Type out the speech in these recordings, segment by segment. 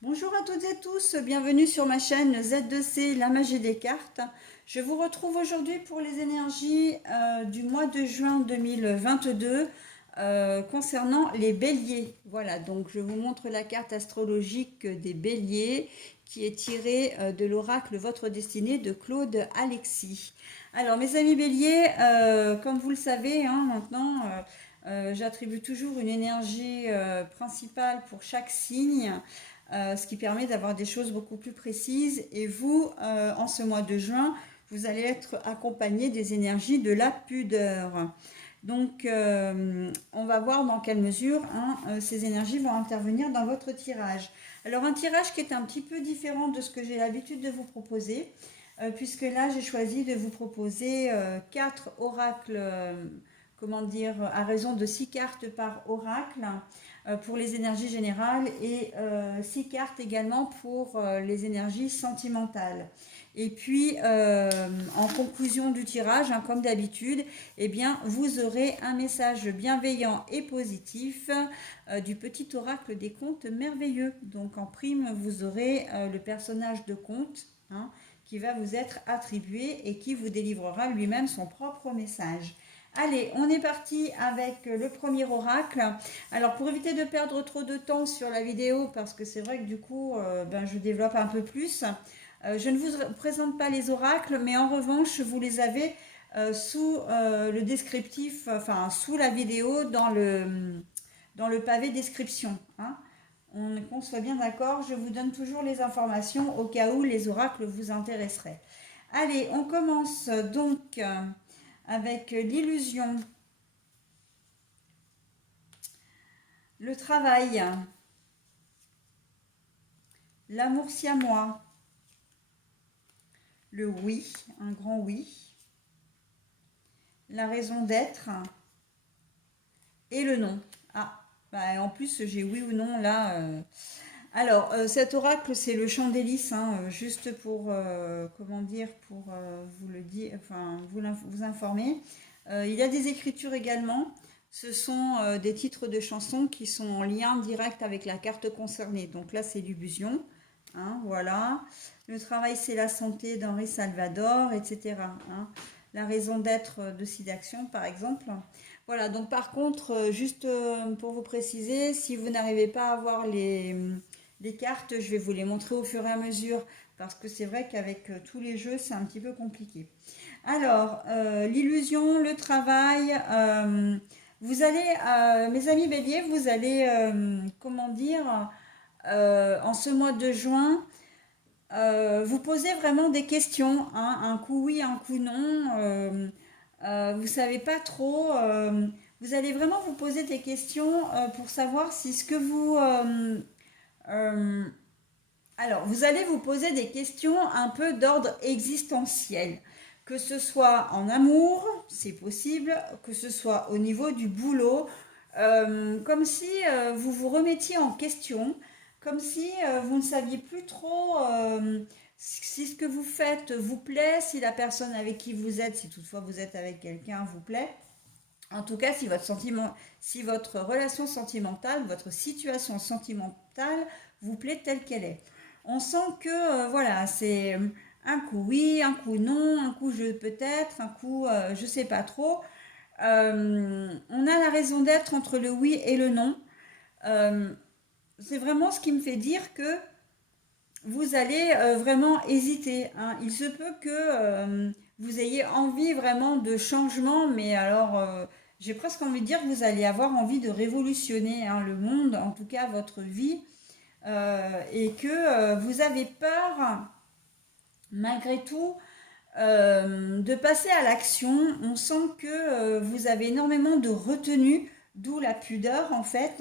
Bonjour à toutes et tous, bienvenue sur ma chaîne Z2C, la magie des cartes. Je vous retrouve aujourd'hui pour les énergies du mois de juin 2022 concernant les béliers. Voilà, donc je vous montre la carte astrologique des béliers qui est tirée de l'oracle Votre Destinée de Claude Alexis. Alors mes amis béliers, comme vous le savez maintenant, j'attribue toujours une énergie principale pour chaque signe. Ce qui permet d'avoir des choses beaucoup plus précises. Et vous, en ce mois de juin, vous allez être accompagné des énergies de la pudeur. Donc, on va voir dans quelle mesure ces énergies vont intervenir dans votre tirage. Alors, un tirage qui est un petit peu différent de ce que j'ai l'habitude de vous proposer, puisque là, j'ai choisi de vous proposer 4 oracles, comment dire, à raison de 6 cartes par oracle pour les énergies générales et 6 cartes également pour les énergies sentimentales. Et puis, en conclusion du tirage, comme d'habitude, eh bien, vous aurez un message bienveillant et positif du petit oracle des contes merveilleux. Donc, en prime, vous aurez le personnage de conte qui va vous être attribué et qui vous délivrera lui-même son propre message. Allez, on est parti avec le premier oracle. Alors, pour éviter de perdre trop de temps sur la vidéo, parce que c'est vrai que du coup, je développe un peu plus, je ne vous présente pas les oracles, mais en revanche, vous les avez sous le descriptif, enfin, sous la vidéo, dans le pavé description. Qu'on soit bien d'accord, je vous donne toujours les informations au cas où les oracles vous intéresseraient. Allez, on commence donc avec l'illusion, le travail, l'amour siamois, le oui, un grand oui, la raison d'être et le non. Ah, en plus j'ai oui ou non là. Alors, cet oracle, c'est le chant des lys, juste pour, comment dire, pour vous le dire, enfin, vous informer. Il y a des écritures également. Ce sont des titres de chansons qui sont en lien direct avec la carte concernée. Donc là, c'est l'illusion. Voilà. Le travail, c'est la santé d'Henri Salvador, etc. La raison d'être de Sidaction, par exemple. Voilà, donc par contre, juste pour vous préciser, si vous n'arrivez pas à voir les cartes, je vais vous les montrer au fur et à mesure parce que c'est vrai qu'avec tous les jeux, c'est un petit peu compliqué. Alors, l'illusion, le travail, vous allez, mes amis béliers, vous allez, comment dire, en ce mois de juin, vous posez vraiment des questions, un coup oui, un coup non. Vous savez pas trop. Vous allez vraiment vous poser des questions pour savoir si ce que vous euh, alors, vous allez vous poser des questions un peu d'ordre existentiel, que ce soit en amour, c'est possible, que ce soit au niveau du boulot, comme si vous vous remettiez en question, comme si vous ne saviez plus trop si ce que vous faites vous plaît, si la personne avec qui vous êtes, si toutefois vous êtes avec quelqu'un, vous plaît. En tout cas, si votre relation sentimentale, votre situation sentimentale vous plaît telle qu'elle est. On sent que voilà, c'est un coup oui, un coup non, un coup je peut-être, un coup je sais pas trop. On a la raison d'être entre le oui et le non. Euh, c'est vraiment ce qui me fait dire que vous allez vraiment hésiter. Il se peut que vous ayez envie vraiment de changement, mais alors j'ai presque envie de dire que vous allez avoir envie de révolutionner le monde, en tout cas votre vie, et que vous avez peur, malgré tout, de passer à l'action. On sent que vous avez énormément de retenue, d'où la pudeur en fait.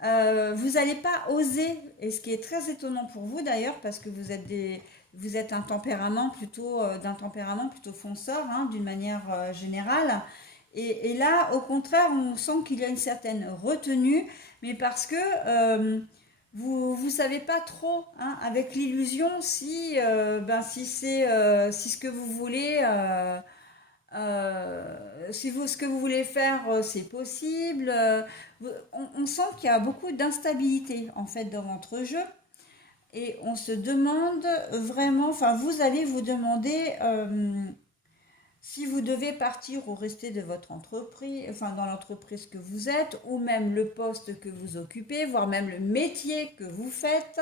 Vous n'allez pas oser, et ce qui est très étonnant pour vous d'ailleurs, parce que vous êtes d'un tempérament plutôt fonceur, d'une manière générale. Et là, au contraire, on sent qu'il y a une certaine retenue, mais parce que vous savez pas trop, avec l'illusion, si ce que vous voulez. Si ce que vous voulez faire, c'est possible. On sent qu'il y a beaucoup d'instabilité en fait dans votre jeu. Et on se demande vraiment, enfin vous allez vous demander si vous devez partir ou rester de votre entreprise, enfin dans l'entreprise que vous êtes, ou même le poste que vous occupez, voire même le métier que vous faites.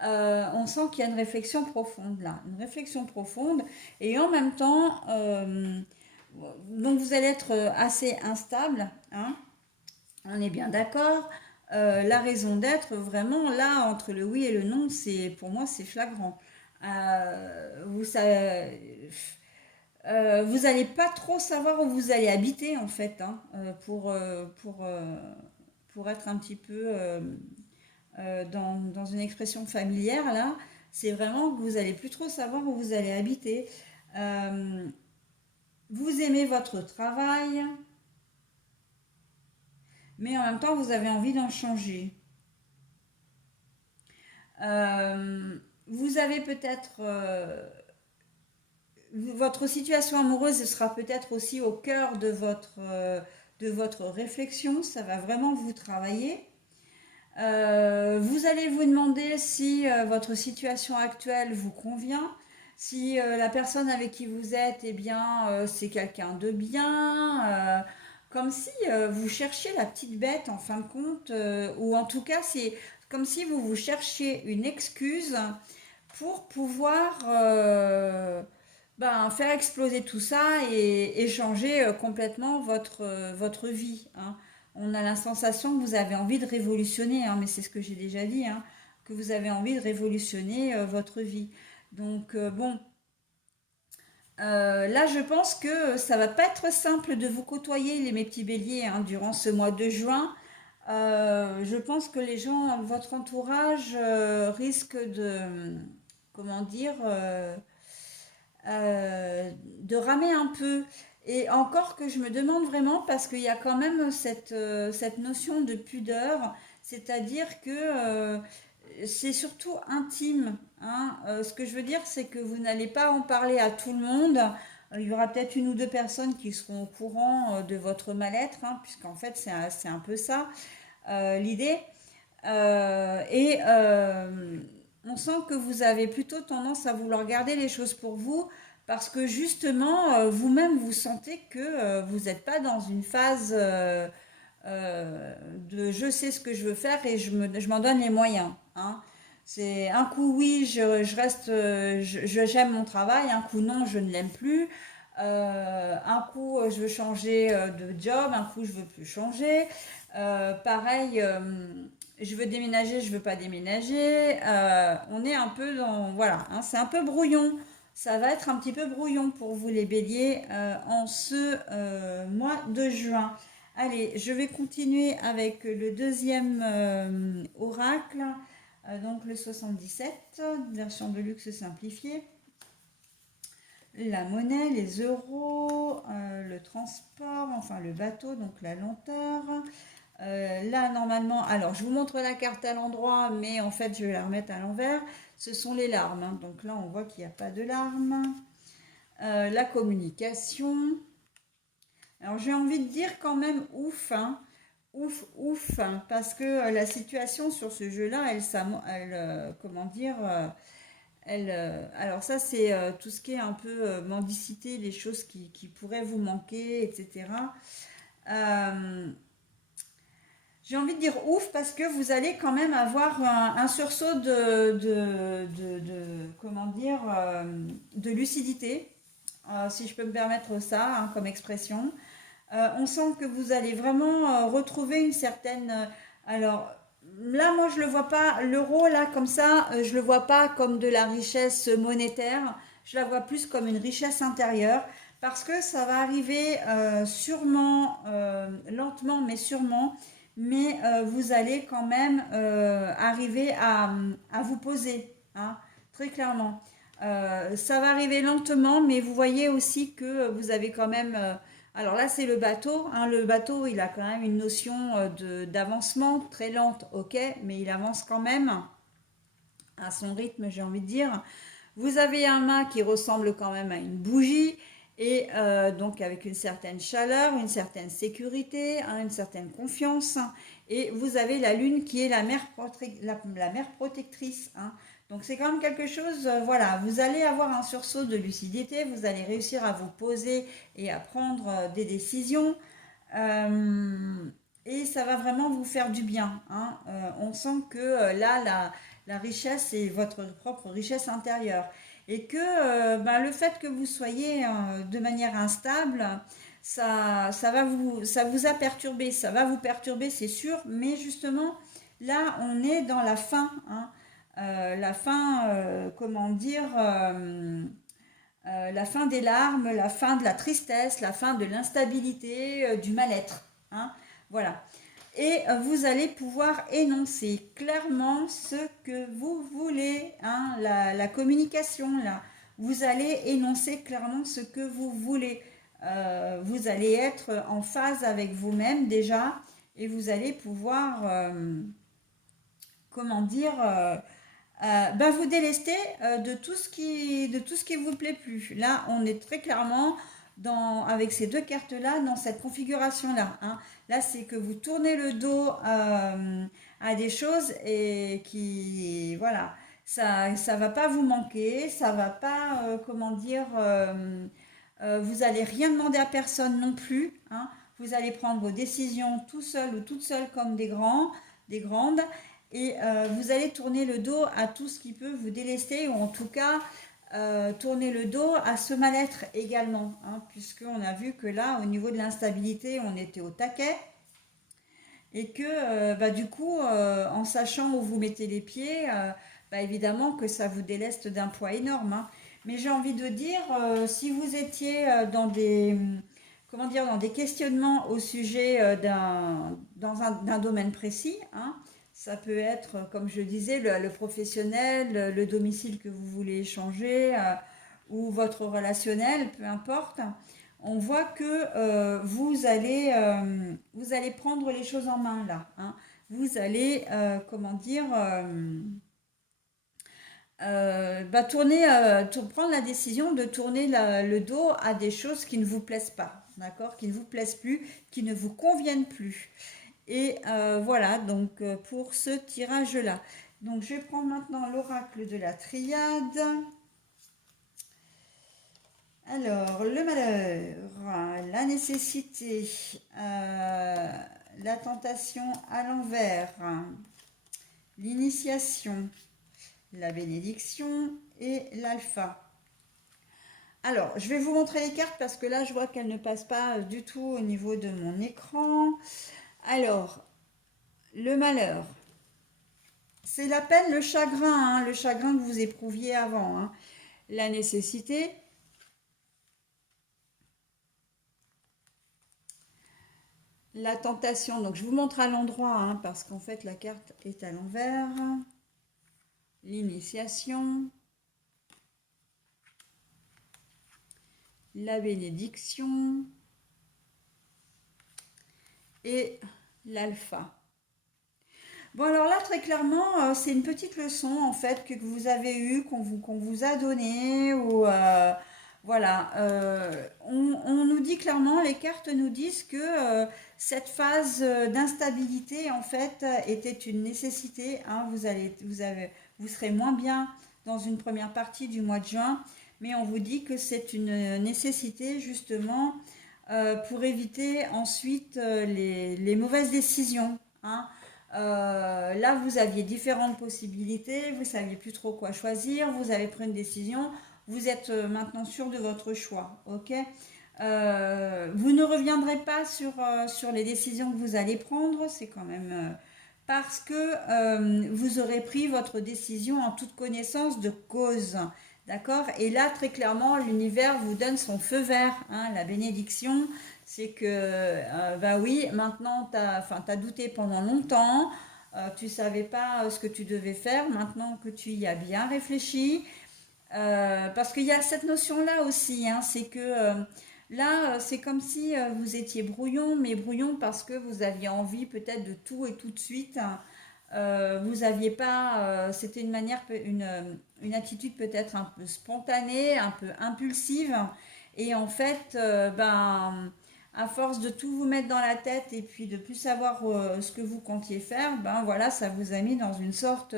On sent qu'il y a une réflexion profonde là, une réflexion profonde, et en même temps, donc vous allez être assez instable, hein, on est bien d'accord. La raison d'être, vraiment, là, entre le oui et le non, c'est pour moi, c'est flagrant. Vous savez, vous n'allez pas trop savoir où vous allez habiter, en fait, hein, pour être un petit peu dans une expression familière, là. C'est vraiment que vous allez plus trop savoir où vous allez habiter. Euh, vous aimez votre travail, mais en même temps, vous avez envie d'en changer. Euh, vous avez peut-être votre situation amoureuse sera peut-être aussi au cœur de votre réflexion. Ça va vraiment vous travailler. Vous allez vous demander si votre situation actuelle vous convient, si la personne avec qui vous êtes, eh bien, c'est quelqu'un de bien, comme si vous cherchiez la petite bête en fin de compte, ou en tout cas, c'est comme si vous cherchiez une excuse pour pouvoir faire exploser tout ça et changer complètement votre vie, hein. On a la sensation que vous avez envie de révolutionner, hein, mais c'est ce que j'ai déjà dit, hein, que vous avez envie de révolutionner votre vie. Donc bon, là je pense que ça va pas être simple de vous côtoyer, mes petits béliers, hein, durant ce mois de juin. Je pense que les gens, votre entourage, risquent de, comment dire, de ramer un peu. Et encore que je me demande vraiment, parce qu'il y a quand même cette notion de pudeur, c'est-à-dire que c'est surtout intime, hein. Ce que je veux dire, c'est que vous n'allez pas en parler à tout le monde. Il y aura peut-être une ou deux personnes qui seront au courant de votre mal-être, hein, puisqu'en fait, c'est un peu ça l'idée. Et on sent que vous avez plutôt tendance à vouloir garder les choses pour vous parce que justement, vous-même, vous sentez que vous n'êtes pas dans une phase de je sais ce que je veux faire et je m'en donne les moyens, hein. C'est un coup oui, je reste, j'aime mon travail, un coup non, je ne l'aime plus. Un coup, je veux changer de job, un coup, je veux plus changer. Pareil, je veux déménager, je veux pas déménager. On est un peu dans, voilà, hein, c'est un peu brouillon. Ça va être un petit peu brouillon pour vous les béliers en ce mois de juin. Allez, je vais continuer avec le deuxième oracle, donc le 77, version de luxe simplifiée. La monnaie, les euros, le transport, enfin le bateau, donc la lenteur. Là, normalement, alors je vous montre la carte à l'endroit, mais en fait, je vais la remettre à l'envers. Ce sont les larmes, hein. Donc là, on voit qu'il n'y a pas de larmes. La communication. Alors, j'ai envie de dire quand même ouf, hein. Ouf, ouf, hein, parce que la situation sur ce jeu-là, comment dire, alors ça, c'est tout ce qui est un peu mendicité, les choses qui pourraient vous manquer, etc. Euh, J'ai envie de dire ouf parce que vous allez quand même avoir un sursaut comment dire, de lucidité, si je peux me permettre ça, hein, comme expression. On sent que vous allez vraiment retrouver une certaine. Alors là, moi, je le vois pas. L'euro, là, comme ça, je le vois pas comme de la richesse monétaire. Je la vois plus comme une richesse intérieure parce que ça va arriver sûrement, lentement, mais sûrement. Mais vous allez quand même arriver à vous poser, hein, très clairement. Ça va arriver lentement, mais vous voyez aussi que vous avez quand même alors là, c'est le bateau, hein. Le bateau, il a quand même une notion d'avancement très lente, ok, mais il avance quand même à son rythme, j'ai envie de dire. Vous avez un mât qui ressemble quand même à une bougie et donc avec une certaine chaleur, une certaine sécurité, hein, une certaine confiance. Et vous avez la lune qui est la mère protectrice, hein. Donc c'est quand même quelque chose, voilà, vous allez avoir un sursaut de lucidité, vous allez réussir à vous poser et à prendre des décisions. Euh, et ça va vraiment vous faire du bien, hein. On sent que là, la richesse est votre propre richesse intérieure. Et que ben, le fait que vous soyez de manière instable, ça vous a perturbé. Ça va vous perturber, c'est sûr. Mais justement, là, on est dans la fin, hein. La fin, comment dire, la fin des larmes, la fin de la tristesse, la fin de l'instabilité, du mal-être, hein. Voilà. Et vous allez pouvoir énoncer clairement ce que vous voulez, hein, la communication, là. Vous allez énoncer clairement ce que vous voulez. Vous allez être en phase avec vous-même déjà et vous allez pouvoir, comment dire, ben vous délester de tout ce qui vous plaît plus. Là, on est très clairement avec ces deux cartes-là, dans cette configuration-là, hein. Là, c'est que vous tournez le dos à des choses et qui, voilà, ça va pas vous manquer, ça va pas, comment dire, vous allez rien demander à personne non plus, hein. Vous allez prendre vos décisions tout seul ou toute seule comme des grandes, et vous allez tourner le dos à tout ce qui peut vous délester, ou en tout cas tourner le dos à ce mal-être également, hein, puisqu'on a vu que là, au niveau de l'instabilité, on était au taquet, et que bah, du coup, en sachant où vous mettez les pieds, bah, évidemment que ça vous déleste d'un poids énorme, hein. Mais j'ai envie de dire, si vous étiez dans des, comment dire, dans des questionnements au sujet d'un domaine précis, hein, ça peut être, comme je disais, le professionnel, le domicile que vous voulez échanger, ou votre relationnel, peu importe. On voit que vous allez prendre les choses en main là, hein. Vous allez, comment dire, bah, prendre la décision de tourner le dos à des choses qui ne vous plaisent pas, d'accord, qui ne vous plaisent plus, qui ne vous conviennent plus. Et voilà, donc pour ce tirage-là. Donc je vais prendre maintenant l'oracle de la triade. Alors, le malheur, la nécessité, la tentation à l'envers, l'initiation, la bénédiction et l'alpha. Alors, je vais vous montrer les cartes parce que là, je vois qu'elles ne passent pas du tout au niveau de mon écran. Alors, le malheur, c'est la peine, le chagrin que vous éprouviez avant, hein. La nécessité, la tentation, donc je vous montre à l'endroit, hein, parce qu'en fait la carte est à l'envers. L'initiation, la bénédiction et l'alpha. Bon alors là très clairement c'est une petite leçon en fait que vous avez eue, qu'on vous a donnée, ou voilà, on nous dit clairement, les cartes nous disent que cette phase d'instabilité en fait était une nécessité, hein. Vous serez moins bien dans une première partie du mois de juin, mais on vous dit que c'est une nécessité justement pour éviter ensuite les mauvaises décisions, hein. Là, vous aviez différentes possibilités, vous ne saviez plus trop quoi choisir, vous avez pris une décision, vous êtes maintenant sûr de votre choix, ok. Vous ne reviendrez pas sur les décisions que vous allez prendre, c'est quand même parce que vous aurez pris votre décision en toute connaissance de cause, d'accord. Et là, très clairement, l'univers vous donne son feu vert, hein, la bénédiction. C'est que, bah oui, maintenant, t'as douté pendant longtemps, tu savais pas ce que tu devais faire, maintenant que tu y as bien réfléchi, parce qu'il y a cette notion-là aussi, hein, c'est que là, c'est comme si vous étiez brouillon, mais brouillon parce que vous aviez envie peut-être de tout et tout de suite, hein. Vous aviez pas, c'était une attitude peut-être un peu spontanée, un peu impulsive, Et en fait, à force de tout vous mettre dans la tête et puis de plus savoir ce que vous comptiez faire, ben voilà, ça vous a mis dans une sorte,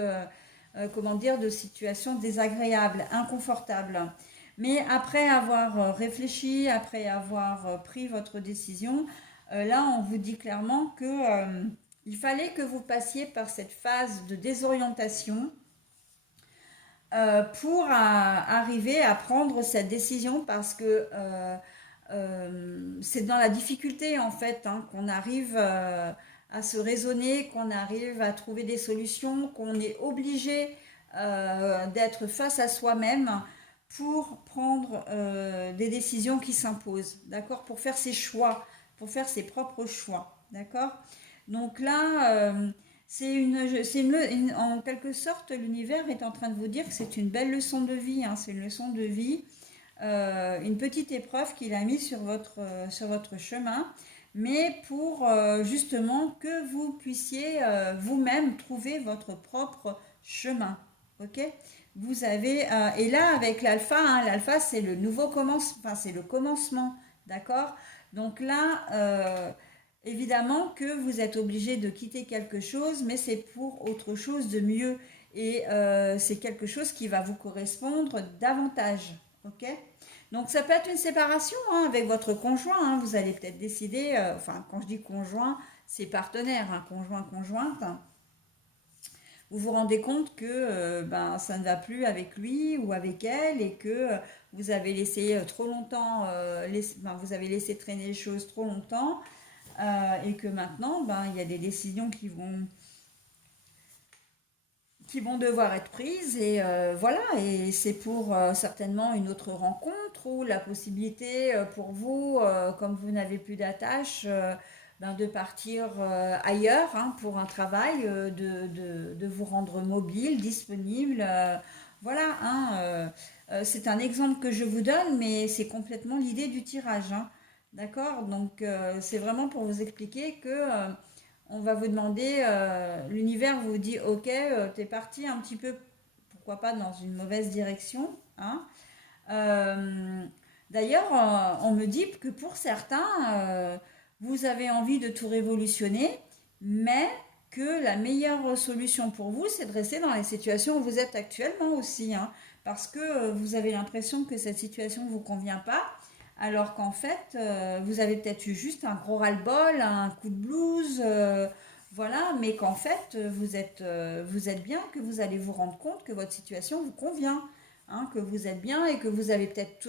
comment dire, de situation désagréable, inconfortable. Mais après avoir réfléchi, après avoir pris votre décision, là, on vous dit clairement que il fallait que vous passiez par cette phase de désorientation pour arriver à prendre cette décision parce que c'est dans la difficulté en fait hein, qu'on arrive à se raisonner, qu'on arrive à trouver des solutions, qu'on est obligé d'être face à soi-même pour prendre des décisions qui s'imposent, d'accord? Pour faire ses choix, pour faire ses propres choix, d'accord? Donc là, en quelque sorte, l'univers est en train de vous dire que c'est une belle leçon de vie, hein, c'est une leçon de vie, une petite épreuve qu'il a mis sur votre chemin, mais pour justement que vous puissiez vous-même trouver votre propre chemin, ok? Vous avez, et là avec l'alpha, hein, l'alpha c'est le nouveau commencement, enfin c'est le commencement, d'accord? Donc là, évidemment que vous êtes obligé de quitter quelque chose, mais c'est pour autre chose de mieux. Et c'est quelque chose qui va vous correspondre davantage. Ok? Donc ça peut être une séparation hein, avec votre conjoint. Hein. Vous allez peut-être décider, enfin quand je dis conjoint, c'est partenaire, hein, conjoint, conjointe. Vous vous rendez compte que ça ne va plus avec lui ou avec elle et que vous avez laissé trop longtemps, vous avez laissé traîner les choses trop longtemps et que maintenant, il y a des décisions qui vont devoir être prises et voilà, et c'est pour certainement une autre rencontre ou la possibilité pour vous, comme vous n'avez plus d'attache, de partir ailleurs hein, pour un travail, de vous rendre mobile, disponible. Voilà, hein, c'est un exemple que je vous donne, mais c'est complètement l'idée du tirage. Hein. D'accord? Donc c'est vraiment pour vous expliquer que on va vous demander, l'univers vous dit ok, t'es parti un petit peu, pourquoi pas dans une mauvaise direction. Hein. Euh, D'ailleurs, on me dit que pour certains, vous avez envie de tout révolutionner, mais que la meilleure solution pour vous, c'est de rester dans les situations où vous êtes actuellement aussi. Hein, parce que vous avez l'impression que cette situation ne vous convient pas, alors qu'en fait, vous avez peut-être eu juste un gros ras-le-bol, un coup de blues, voilà, mais qu'en fait, vous êtes bien, que vous allez vous rendre compte que votre situation vous convient hein, que vous êtes bien et que vous avez peut-être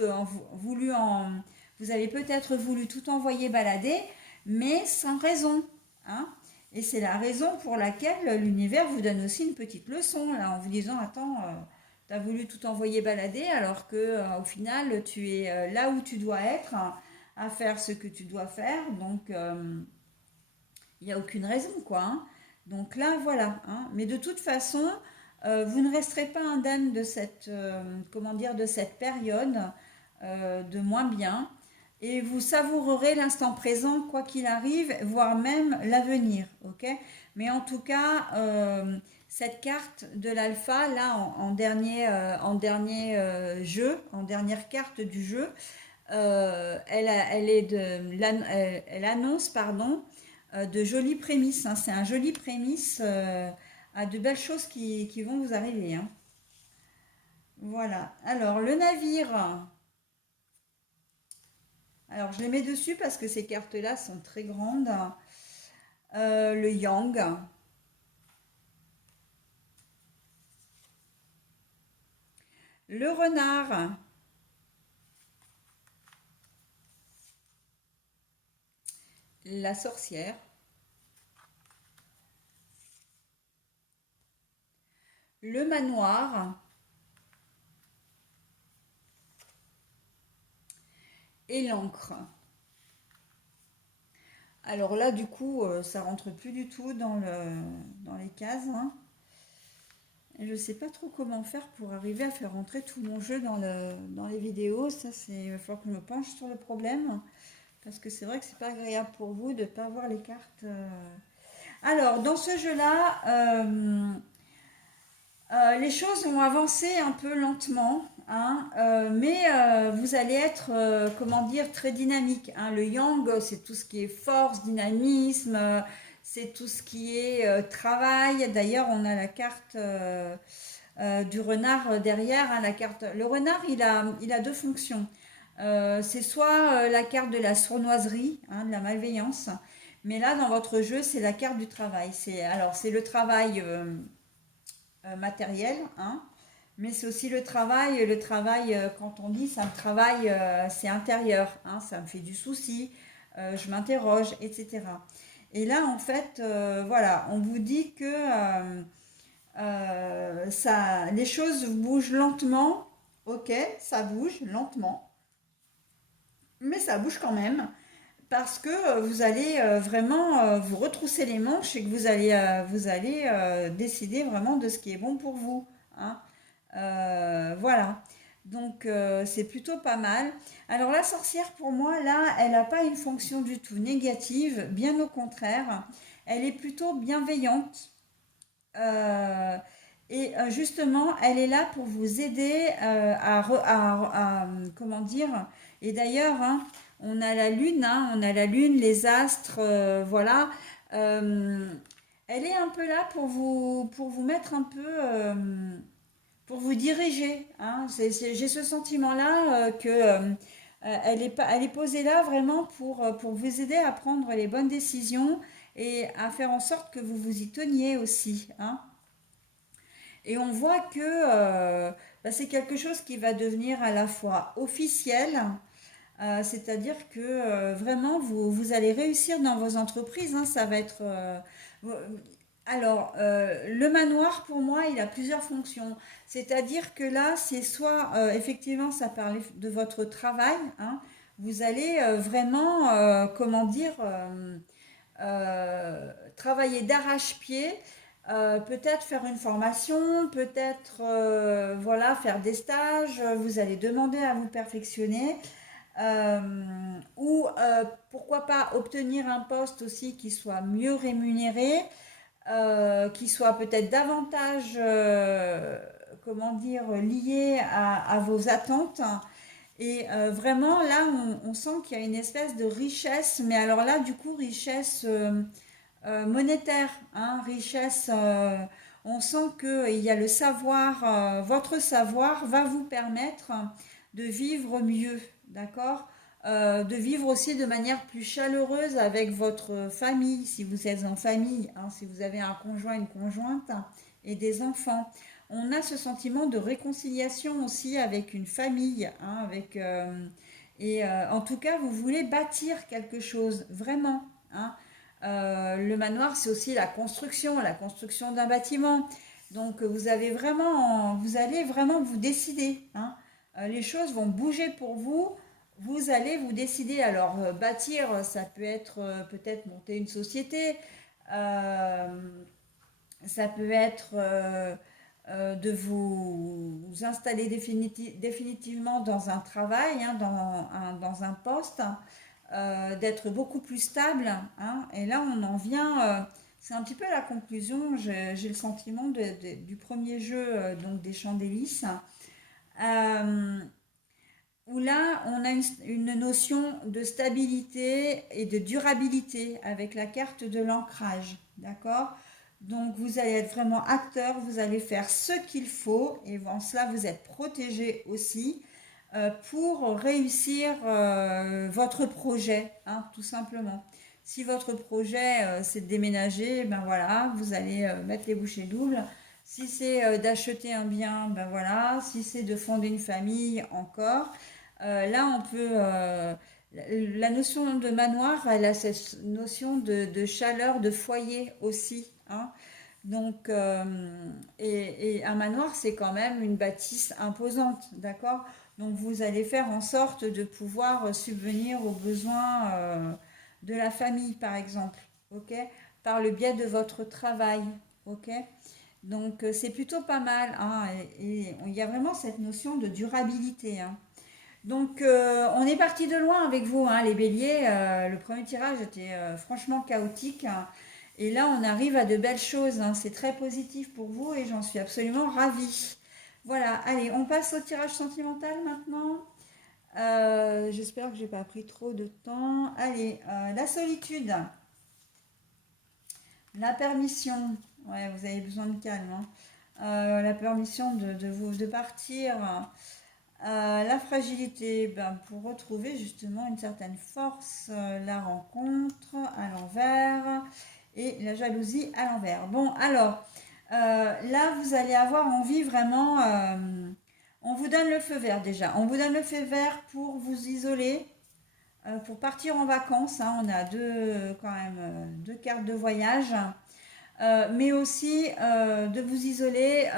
vous avez peut-être voulu tout envoyer balader, mais sans raison. Hein. Et c'est la raison pour laquelle l'univers vous donne aussi une petite leçon, là, en vous disant, attends, tu as voulu tout envoyer balader alors que au final, tu es là où tu dois être, hein, à faire ce que tu dois faire, donc il n'y a aucune raison, quoi. Hein. Donc là, voilà. Hein. Mais de toute façon, vous ne resterez pas indemne de cette, comment dire, de cette période de moins bien. Et vous savourerez l'instant présent, quoi qu'il arrive, voire même l'avenir. Ok. Mais en tout cas, cette carte de l'alpha, là, en dernier jeu, en dernière carte du jeu, elle annonce, pardon, de jolies prémices. Hein. C'est un joli prémisse à de belles choses qui vont vous arriver. Hein. Voilà. Alors, le navire. Alors, je les mets dessus parce que ces cartes-là sont très grandes. Le yang. Le renard. La sorcière. Le manoir. Et l'encre. Alors là, du coup, ça rentre plus du tout dans les cases. Hein. Et je ne sais pas trop comment faire pour arriver à faire rentrer tout mon jeu dans les vidéos. Ça, il va falloir que je me penche sur le problème. Parce que c'est vrai que c'est pas agréable pour vous de ne pas voir les cartes. Alors, dans ce jeu-là, les choses vont avancer un peu lentement. hein, mais vous allez être, comment dire, très dynamique, hein. Le yang, c'est tout ce qui est force, dynamisme, c'est tout ce qui est travail. D'ailleurs, on a la carte du renard derrière, hein, la carte. Le renard, il a deux fonctions. C'est soit la carte de la sournoiserie, hein, de la malveillance, mais là, dans votre jeu, c'est la carte du travail. C'est le travail matériel, hein, mais c'est aussi le travail, quand on dit, c'est un travail, c'est intérieur, hein, ça me fait du souci, je m'interroge, etc. Et là, en fait, voilà, on vous dit que les choses bougent lentement, ok, ça bouge lentement, mais ça bouge quand même, parce que vous allez vraiment vous retrousser les manches et que vous allez décider vraiment de ce qui est bon pour vous, hein. Voilà. Donc c'est plutôt pas mal. Alors la sorcière pour moi là, elle n'a pas une fonction du tout négative, bien au contraire. Elle est plutôt bienveillante. Euh, et justement, elle est là pour vous aider comment dire. Et d'ailleurs, hein, on a la lune, hein, on a la lune, les astres, voilà. Euh, Elle est un peu là pour vous mettre un peu, pour vous diriger, hein. J'ai ce sentiment-là que elle est posée là vraiment pour vous aider à prendre les bonnes décisions et à faire en sorte que vous vous y teniez aussi, hein. Et on voit que bah, c'est quelque chose qui va devenir à la fois officiel, c'est-à-dire que vraiment vous allez réussir dans vos entreprises, hein, ça va être... alors, le manoir, pour moi, il a plusieurs fonctions. C'est-à-dire que là, c'est soit, effectivement, ça parle de votre travail, hein, vous allez vraiment, comment dire, travailler d'arrache-pied, peut-être faire une formation, peut-être voilà, faire des stages, vous allez demander à vous perfectionner, euh, ou pourquoi pas obtenir un poste aussi qui soit mieux rémunéré, qui soit peut-être davantage, comment dire, lié à vos attentes. Et vraiment, là, on sent qu'il y a une espèce de richesse, mais alors là, du coup, richesse monétaire, hein, richesse. On sent qu'il y a le savoir, votre savoir va vous permettre de vivre mieux, d'accord. De vivre aussi de manière plus chaleureuse avec votre famille, si vous êtes en famille, hein, si vous avez un conjoint, une conjointe et des enfants. On a ce sentiment de réconciliation aussi avec une famille, hein, en tout cas, vous voulez bâtir quelque chose, vraiment, hein. Le manoir, c'est aussi la construction d'un bâtiment. Donc, vous allez vraiment vous décider, hein. Les choses vont bouger pour vous. Vous allez vous décider. Alors, bâtir, ça peut être peut-être monter une société. Euh, Ça peut être de vous installer définitivement dans un travail, hein, dans un poste, d'être beaucoup plus stable, hein. Et là, on en vient, c'est un petit peu la conclusion, j'ai le sentiment du premier jeu, donc des Champs d'Hélice, euh, où là, on a une notion de stabilité et de durabilité avec la carte de l'ancrage, d'accord? Donc, vous allez être vraiment acteur, vous allez faire ce qu'il faut, et en cela, vous êtes protégé aussi pour réussir votre projet, hein, tout simplement. Si votre projet, c'est de déménager, ben voilà, vous allez mettre les bouchées doubles. Si c'est d'acheter un bien, ben voilà. Si c'est de fonder une famille, encore. Là, on peut. La notion de manoir, elle a cette notion de chaleur, de foyer aussi, hein. Donc, et un manoir, c'est quand même une bâtisse imposante, d'accord? Donc, vous allez faire en sorte de pouvoir subvenir aux besoins de la famille, par exemple, ok? Par le biais de votre travail, ok? Donc, c'est plutôt pas mal, hein, et il y a vraiment cette notion de durabilité, hein. Donc, on est parti de loin avec vous, hein, les béliers. Le premier tirage était franchement chaotique, hein. Et là, on arrive à de belles choses, hein. C'est très positif pour vous et j'en suis absolument ravie. Voilà, allez, on passe au tirage sentimental maintenant. J'espère que j'ai pas pris trop de temps. Allez, la solitude, la permission. Ouais, vous avez besoin de calme, hein. La permission de partir. La fragilité, ben, pour retrouver justement une certaine force, la rencontre à l'envers et la jalousie à l'envers. Bon, alors, là, vous allez avoir envie vraiment, on vous donne le feu vert déjà, on vous donne le feu vert pour vous isoler, pour partir en vacances, hein. On a deux, quand même, deux cartes de voyage. Mais aussi de vous isoler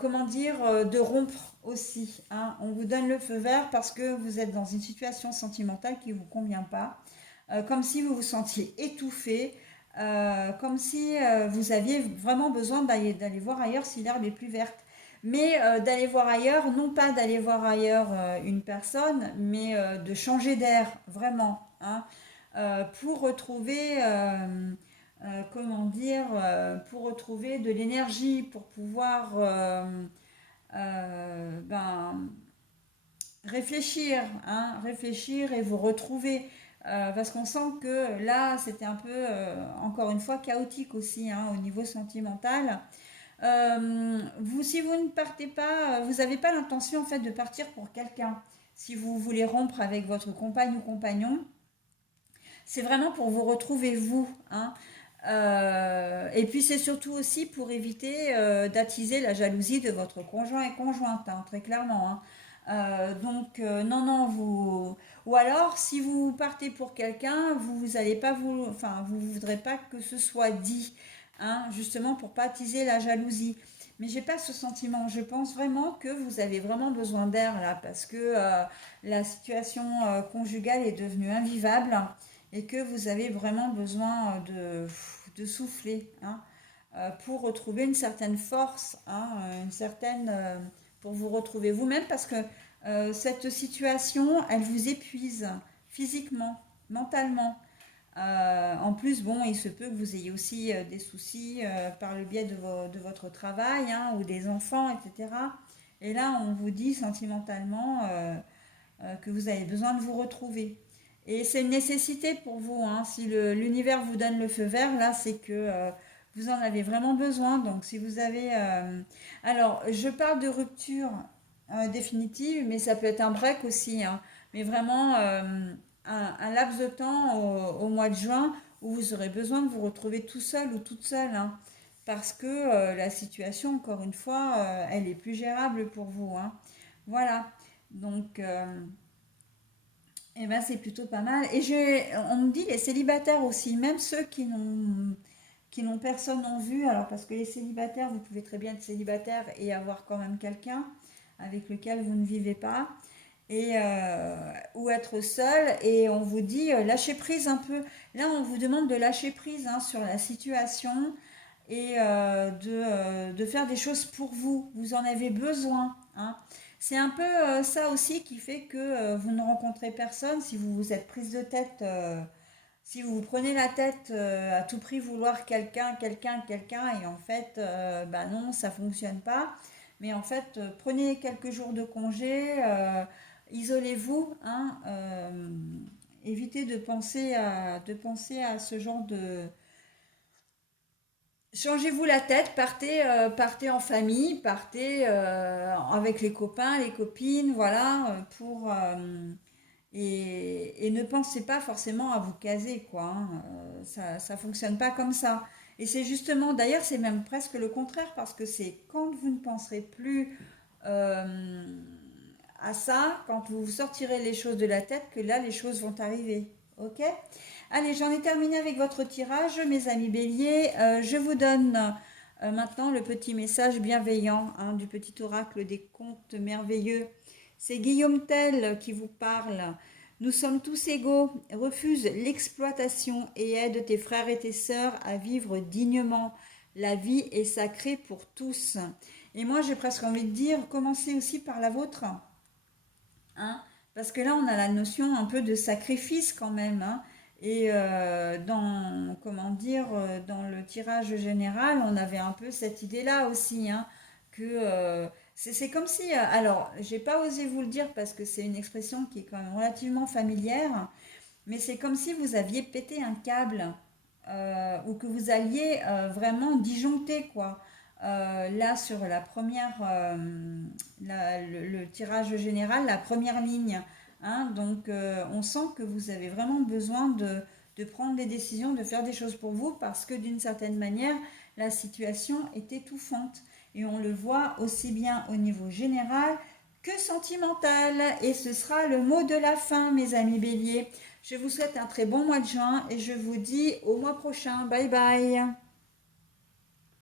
comment dire, de rompre aussi, hein. On vous donne le feu vert parce que vous êtes dans une situation sentimentale qui ne vous convient pas, comme si vous vous sentiez étouffé, comme si vous aviez vraiment besoin d'aller voir ailleurs si l'herbe est plus verte. Mais d'aller voir ailleurs, non pas d'aller voir ailleurs une personne, mais de changer d'air, vraiment, hein, pour retrouver comment dire, pour retrouver de l'énergie, pour pouvoir ben, réfléchir, hein, réfléchir et vous retrouver. Parce qu'on sent que là, c'était un peu, encore une fois, chaotique aussi, hein, au niveau sentimental. Vous, si vous ne partez pas, vous n'avez pas l'intention en fait de partir pour quelqu'un. Si vous voulez rompre avec votre compagne ou compagnon, c'est vraiment pour vous retrouver vous, hein. Et puis c'est surtout aussi pour éviter d'attiser la jalousie de votre conjoint et conjointe, hein, très clairement, hein. Donc non, non, vous... Ou alors, si vous partez pour quelqu'un, vous allez pas vous... Enfin, vous voudrez pas que ce soit dit, hein, justement pour pas attiser la jalousie. Mais j'ai pas ce sentiment. Je pense vraiment que vous avez vraiment besoin d'air là, parce que la situation conjugale est devenue invivable et que vous avez vraiment besoin de souffler, hein, pour retrouver une certaine force, hein, une certaine, pour vous retrouver vous-même, parce que cette situation, elle vous épuise physiquement, mentalement. En plus, bon, il se peut que vous ayez aussi des soucis par le biais de votre travail, hein, ou des enfants, etc. Et là, on vous dit sentimentalement que vous avez besoin de vous retrouver. Et c'est une nécessité pour vous, hein. Si l'univers vous donne le feu vert, là, c'est que vous en avez vraiment besoin. Donc, si vous avez... Alors, je parle de rupture définitive, mais ça peut être un break aussi, hein. Mais vraiment, un laps de temps au mois de juin où vous aurez besoin de vous retrouver tout seul ou toute seule, hein. Parce que la situation, encore une fois, elle est plus gérable pour vous, hein. Voilà. Donc... eh ben, c'est plutôt pas mal. Et on me dit les célibataires aussi, même ceux qui n'ont personne en vue. Alors, parce que les célibataires, vous pouvez très bien être célibataire et avoir quand même quelqu'un avec lequel vous ne vivez pas. Et, ou être seul. Et on vous dit lâcher prise un peu. Là, on vous demande de lâcher prise, hein, sur la situation et de faire des choses pour vous. Vous en avez besoin, hein. C'est un peu ça aussi qui fait que vous ne rencontrez personne si vous vous êtes prise de tête, si vous vous prenez la tête à tout prix vouloir quelqu'un, quelqu'un, quelqu'un, et en fait, bah non, ça fonctionne pas. Mais en fait, prenez quelques jours de congé, isolez-vous, hein, évitez de penser à ce genre de, changez-vous la tête, partez, partez en famille, partez avec les copains, les copines, voilà, et ne pensez pas forcément à vous caser, quoi, hein. Ça fonctionne pas comme ça. Et c'est justement, d'ailleurs, c'est même presque le contraire, parce que c'est quand vous ne penserez plus euh, à ça, quand vous sortirez les choses de la tête, que là, les choses vont arriver. Ok? Allez, j'en ai terminé avec votre tirage, mes amis béliers. Je vous donne maintenant le petit message bienveillant, hein, du petit oracle des contes merveilleux. C'est Guillaume Tell qui vous parle. Nous sommes tous égaux. Refuse l'exploitation et aide tes frères et tes sœurs à vivre dignement. La vie est sacrée pour tous. Et moi, j'ai presque envie de dire, commencez aussi par la vôtre, hein, parce que là, on a la notion un peu de sacrifice quand même, hein. Et comment dire, dans le tirage général, on avait un peu cette idée-là aussi, hein, que c'est comme si, alors, j'ai pas osé vous le dire parce que c'est une expression qui est quand même relativement familière, mais c'est comme si vous aviez pété un câble ou que vous alliez vraiment disjoncter, quoi. Là, sur la première, le tirage général, la première ligne, hein, donc, on sent que vous avez vraiment besoin de prendre des décisions, de faire des choses pour vous, parce que d'une certaine manière, la situation est étouffante. Et on le voit aussi bien au niveau général que sentimental. Et ce sera le mot de la fin, mes amis béliers. Je vous souhaite un très bon mois de juin et je vous dis au mois prochain. Bye bye.